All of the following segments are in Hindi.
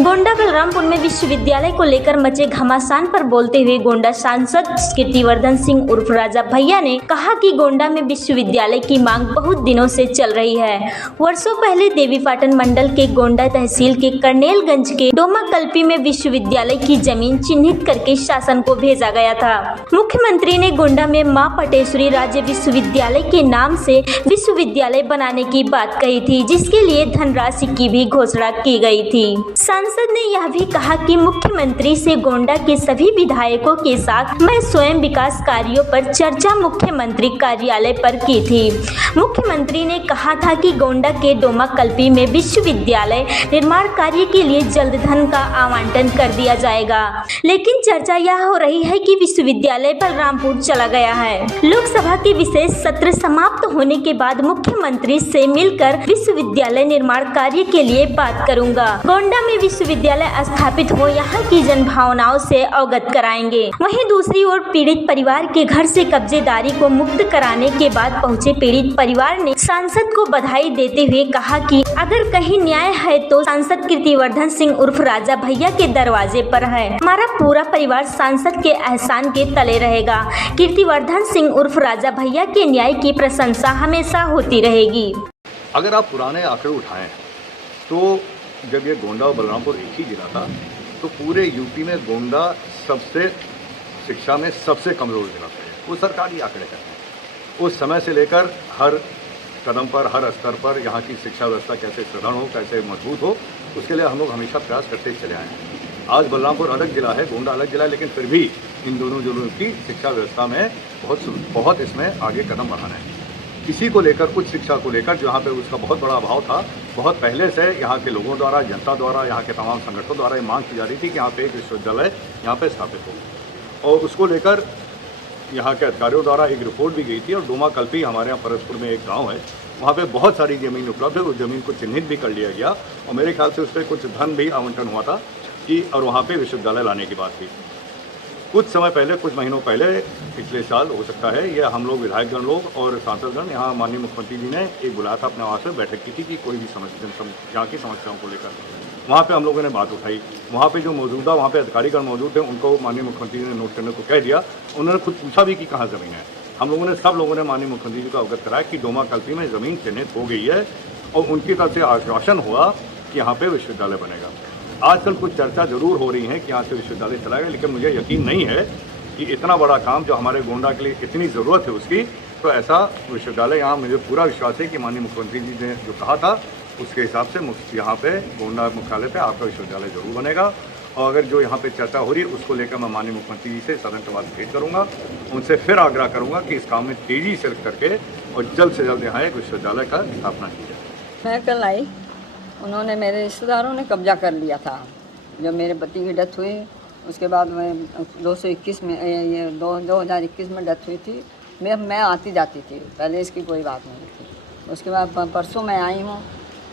गोंडा बलरामपुर में विश्वविद्यालय को लेकर मचे घमासान पर बोलते हुए गोंडा सांसद कीर्तिवर्धन सिंह उर्फ राजा भैया ने कहा कि गोंडा में विश्वविद्यालय की मांग बहुत दिनों से चल रही है। वर्षों पहले देवीपाटन मंडल के गोंडा तहसील के करनेलगंज के डोमा कल्पी में विश्वविद्यालय की जमीन चिन्हित करके शासन को भेजा गया था। मुख्यमंत्री ने गोंडा में मां पटेश्वरी राज्य विश्वविद्यालय के नाम से विश्वविद्यालय बनाने की बात कही थी, जिसके लिए धनराशि की भी घोषणा की गई थी। सांसद ने यह भी कहा कि मुख्यमंत्री से गोंडा के सभी विधायकों के साथ मैं स्वयं विकास कार्यों पर चर्चा मुख्यमंत्री कार्यालय पर की थी। मुख्यमंत्री ने कहा था कि गोंडा के डोमा कल्पी में विश्वविद्यालय निर्माण कार्य के लिए जल्द धन का आवंटन कर दिया जाएगा, लेकिन चर्चा यह हो रही है कि विश्वविद्यालय बलरामपुर चला गया है। लोकसभा के विशेष सत्र समाप्त होने के बाद मुख्यमंत्री से मिलकर विश्वविद्यालय निर्माण कार्य के लिए बात करूंगा। गोंडा में विश्वविद्यालय स्थापित हो यहाँ की जनभावनाओं से अवगत कराएंगे। वहीं दूसरी ओर पीड़ित परिवार के घर से कब्जेदारी को मुक्त कराने के बाद पहुंचे पीड़ित परिवार ने सांसद को बधाई देते हुए कहा कि अगर कहीं न्याय है तो सांसद कीर्तिवर्धन सिंह उर्फ राजा भैया के दरवाजे पर है। हमारा पूरा परिवार सांसद के एहसान के तले रहेगा। कीर्तिवर्धन सिंह उर्फ राजा भैया के न्याय की प्रशंसा हमेशा होती रहेगी। अगर आप पुराने आंकड़े उठाएं तो जब ये गोंडा और बलरामपुर एक ही जिला था तो पूरे यूपी में गोंडा सबसे शिक्षा में सबसे कमज़ोर जिला था। वो सरकारी आंकड़े कहते हैं। उस समय से लेकर हर कदम पर, हर स्तर पर यहाँ की शिक्षा व्यवस्था कैसे सुदृढ़ हो, कैसे मजबूत हो, उसके लिए हम लोग हमेशा प्रयास करते चले आए हैं। आज बलरामपुर अलग जिला है, गोंडा अलग जिला है, लेकिन फिर भी इन दोनों जिलों की शिक्षा व्यवस्था में बहुत इसमें आगे कदम बढ़ाना है। इसी को लेकर, कुछ शिक्षा को लेकर जहाँ पे उसका बहुत बड़ा अभाव था, बहुत पहले से यहाँ के लोगों द्वारा, जनता द्वारा, यहाँ के तमाम संगठनों द्वारा ये मांग की जा रही थी कि यहाँ पे एक विश्वविद्यालय यहाँ पे स्थापित हो, और उसको लेकर यहाँ के अधिकारियों द्वारा एक रिपोर्ट भी गई थी। और डोमा कल्पी हमारे यहाँ परसपुर में एक गाँव है, वहाँ पे बहुत सारी ज़मीन उपलब्ध है। उस ज़मीन को चिन्हित भी कर लिया गया और मेरे ख्याल से उस पर कुछ धन भी आवंटन हुआ था कि और वहाँ पे विश्वविद्यालय लाने की बात थी। कुछ समय पहले, कुछ महीनों पहले, पिछले साल हो सकता है, यह हम लोग विधायकगण लोग और सांसदगण यहाँ माननीय मुख्यमंत्री जी ने एक बुलाया था अपने आवास में, बैठक की थी कि कोई भी समस्या यहाँ की समस्याओं को लेकर वहाँ पे हम लोगों ने बात उठाई। वहाँ पे जो मौजूदा वहाँ पे अधिकारीगण मौजूद थे उनको माननीय मुख्यमंत्री जी ने नोट करने को कह दिया। उन्होंने खुद पूछा भी कि कहाँ ज़मीन है। हम लोगों ने, सब लोगों ने माननीय मुख्यमंत्री जी को अवगत कराया कि डोमा कल्पी में ज़मीन चिन्हित हो गई है और उनकी तरफ से आश्वासन हुआ कि यहाँ पर विश्वविद्यालय बनेगा। आजकल कुछ चर्चा जरूर हो रही है कि यहाँ से विश्वविद्यालय चलाएगा, लेकिन मुझे यकीन नहीं है कि इतना बड़ा काम जो हमारे गोंडा के लिए इतनी ज़रूरत है उसकी, तो ऐसा विश्वविद्यालय यहाँ, मुझे पूरा विश्वास है कि माननीय मुख्यमंत्री जी ने जो कहा था उसके हिसाब से यहाँ पे गोंडा मुख्यालय पे आपका विश्वविद्यालय जरूर बनेगा। और अगर जो यहाँ पे चर्चा हो रही है उसको लेकर मैं माननीय मुख्यमंत्री जी से सदन के बाद भेंट करूँगा, उनसे फिर आग्रह करूँगा कि इस काम में तेज़ी से करके और जल्द से जल्द यहाँ एक विश्वविद्यालय का स्थापना की जाए। मैं कल आई, उन्होंने, मेरे रिश्तेदारों ने कब्जा कर लिया था। जब मेरे पति की डेथ हुई उसके बाद मैं 2021 में, ये 2021 में डेथ हुई थी। मैं आती जाती थी, पहले इसकी कोई बात नहीं थी। उसके बाद परसों मैं आई हूँ,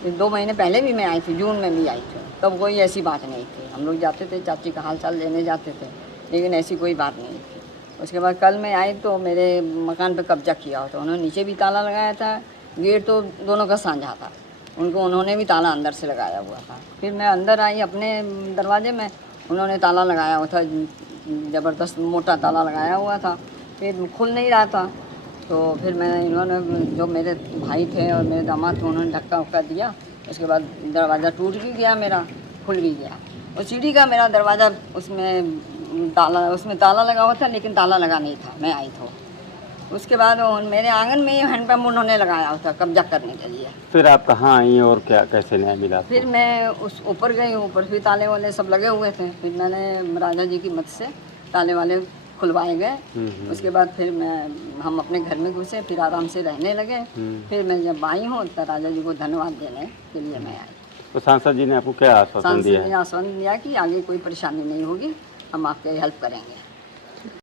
2 महीने पहले भी मैं आई थी, जून में भी आई थी, तब कोई ऐसी बात नहीं थी। हम लोग जाते थे, चाची का हाल चाल लेने जाते थे, लेकिन ऐसी कोई बात नहीं थी। उसके बाद कल मैं आई तो मेरे मकान पर कब्जा किया होता। उन्होंने नीचे भी ताला लगाया था, गेट तो दोनों का साझा था, उन्होंने भी ताला अंदर से लगाया हुआ था। फिर मैं अंदर आई अपने दरवाजे में, उन्होंने ताला लगाया हुआ था, ज़बरदस्त मोटा ताला लगाया हुआ था, फिर खुल नहीं रहा था। तो फिर इन्होंने, जो मेरे भाई थे और मेरे दामाद थे, उन्होंने धक्का उक्का दिया। उसके बाद दरवाज़ा टूट भी गया मेरा, खुल भी गया। और सीढ़ी का मेरा दरवाज़ा, उसमें ताला लगा हुआ था, लेकिन ताला लगा नहीं था, मैं आई तो। उसके बाद मेरे आंगन में ही हैंडपम्प उन्होंने लगाया होता कब्जा करने के लिए। फिर आप कहाँ आई और क्या, कैसे न्याय मिला? फिर मैं उस ऊपर गई, ऊपर भी ताले वाले सब लगे हुए थे। फिर मैंने राजा जी की मदद से ताले वाले खुलवाए गए। उसके बाद फिर हम अपने घर में घुसे, फिर आराम से रहने लगे। फिर मैं जब आई हूँ तो राजा जी को धन्यवाद देने के लिए मैं आई। तो सांसद जी ने आपको क्या आश्वासन दिया? सांसद ने आश्वासन दिया कि आगे कोई परेशानी नहीं होगी, हम आपके हेल्प करेंगे।